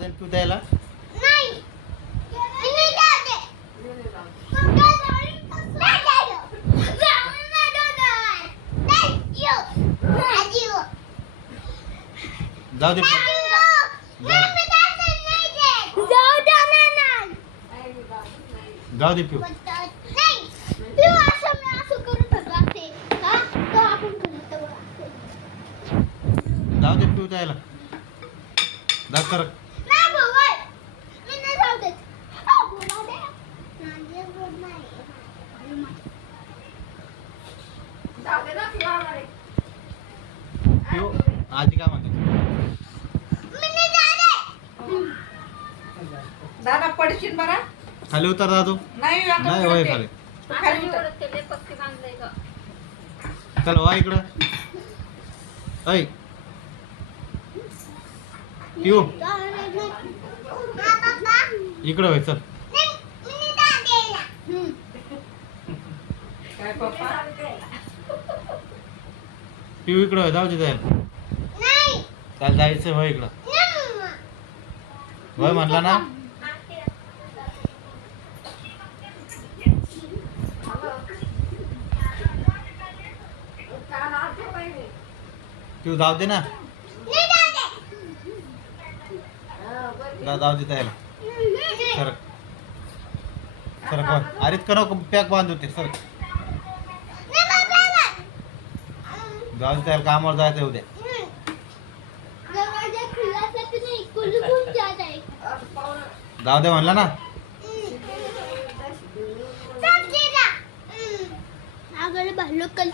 दे तू द्यायला जाऊ दे जाऊ दे पिऊ जाऊ दे पिऊ द्यायला जा कर पिऊ आजी काय म्हणते दादा पडशील बरा खाली उतर दादू नाही नाही वय खाली खाली उतर. चल वा इकडं ऐ पिऊ इकडं होय चल काय पप्पा पिऊ इकडं होय जाऊ दे जायला काल जायचं होय इकडं होय म्हणला ना पिऊ जाऊ दे ना जाऊ दे त्याला सरक सरक होय अरे करो पॅक बांधू ते सरक जाऊ दे त्याला कामावर जायचं उद्या जाऊ दे म्हणला ना भालो कल